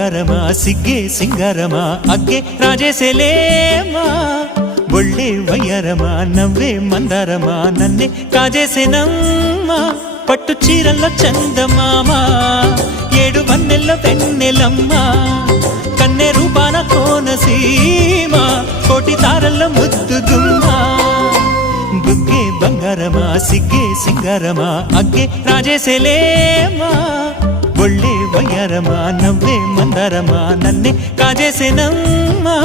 బంగారమా సిగ్గే సింగారమా అగ్గే రాజేసేలేమా ఒళ్ళే వయ్యారమా నవ్వే మందారమా నన్నే కాజేసేనమ్మా పట్టు చీరల్లో చందమామా ఏడు వన్నెల్లో వెన్నెలమ్మా కన్నె రూపాన కోనసీమ కోటి తారల్లో ముద్దుగుమ్మా బుగ్గే బంగారమా సిగ్గే సింగారమా అగ్గే రాజేసేలేమా ఒళ్ళే వయ్యారమా నవ్వే మందారమా నన్నే కాజేసేనమ్మా